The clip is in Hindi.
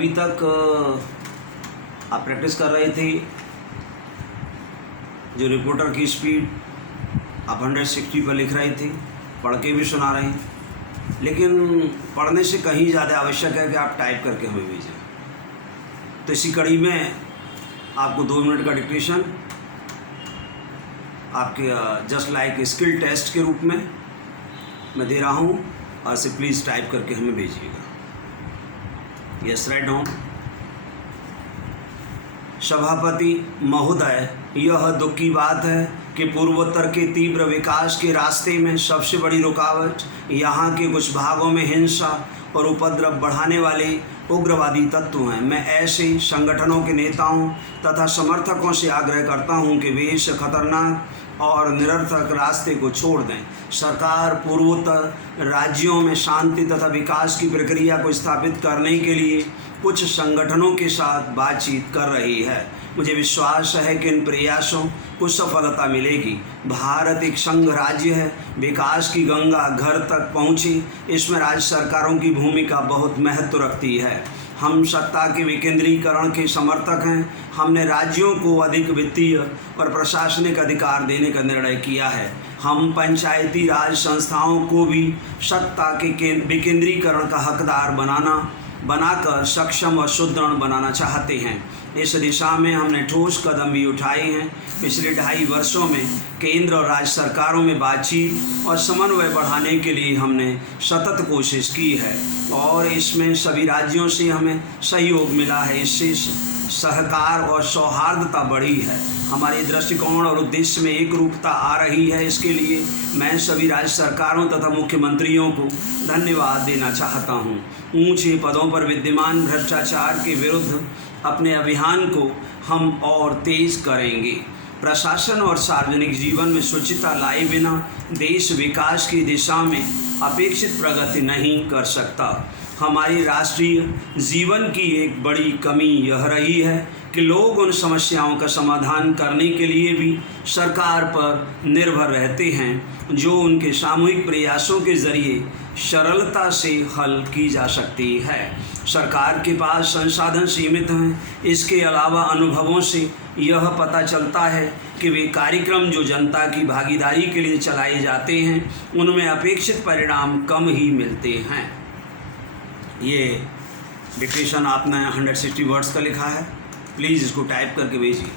अभी तक आप प्रैक्टिस कर रहे थे, जो रिपोर्टर की स्पीड आप 160 पर लिख रहे थे, पढ़ के भी सुना रहे हैं, लेकिन पढ़ने से कहीं ज़्यादा आवश्यक है कि आप टाइप करके हमें भेजें। तो इसी कड़ी में आपको 2 मिनट का डिक्टेशन आपके जस्ट लाइक स्किल टेस्ट के रूप में मैं दे रहा हूँ, और इसे प्लीज़ टाइप करके हमें भेजिएगा। Yes, write down. सभापति महोदय, यह दुख की बात है कि पूर्वोत्तर के तीव्र विकास के रास्ते में सबसे बड़ी रुकावट यहाँ के कुछ भागों में हिंसा और उपद्रव बढ़ाने वाले उग्रवादी तत्व हैं। मैं ऐसे संगठनों के नेताओं तथा समर्थकों से आग्रह करता हूँ कि वे इस खतरनाक और निरर्थक रास्ते को छोड़ दें। सरकार पूर्वोत्तर राज्यों में शांति तथा विकास की प्रक्रिया को स्थापित करने के लिए कुछ संगठनों के साथ बातचीत कर रही है। मुझे विश्वास है कि इन प्रयासों को सफलता मिलेगी। भारत एक संघ राज्य है, विकास की गंगा घर तक पहुँची, इसमें राज्य सरकारों की भूमिका बहुत महत्व रखती है। हम सत्ता के विकेंद्रीकरण के समर्थक हैं। हमने राज्यों को अधिक वित्तीय और प्रशासनिक अधिकार देने का निर्णय किया है। हम पंचायती राज संस्थाओं को भी सत्ता के विकेंद्रीकरण का हकदार बनाकर सक्षम और सुदृढ़ बनाना चाहते हैं। इस दिशा में हमने ठोस कदम भी उठाए हैं। पिछले 2.5 वर्षों में केंद्र और राज्य सरकारों में बातचीत और समन्वय बढ़ाने के लिए हमने सतत कोशिश की है, और इसमें सभी राज्यों से हमें सहयोग मिला है। इससे सहकार और सौहार्दता बढ़ी है। हमारे दृष्टिकोण और उद्देश्य में एक रूपता आ रही है। इसके लिए मैं सभी राज्य सरकारों तथा मुख्यमंत्रियों को धन्यवाद देना चाहता हूँ। ऊंचे पदों पर विद्यमान भ्रष्टाचार के विरुद्ध अपने अभियान को हम और तेज करेंगे। प्रशासन और सार्वजनिक जीवन में शुचिता लाए बिना देश विकास की दिशा में अपेक्षित प्रगति नहीं कर सकता। हमारी राष्ट्रीय जीवन की एक बड़ी कमी यह रही है कि लोग उन समस्याओं का समाधान करने के लिए भी सरकार पर निर्भर रहते हैं जो उनके सामूहिक प्रयासों के जरिए सरलता से हल की जा सकती है। सरकार के पास संसाधन सीमित हैं। इसके अलावा अनुभवों से यह पता चलता है कि वे कार्यक्रम जो जनता की भागीदारी के लिए चलाए जाते हैं उनमें अपेक्षित परिणाम कम ही मिलते हैं। ये डिक्टेशन आपने 160 वर्ड्स का लिखा है, प्लीज़ इसको टाइप करके भेजिए।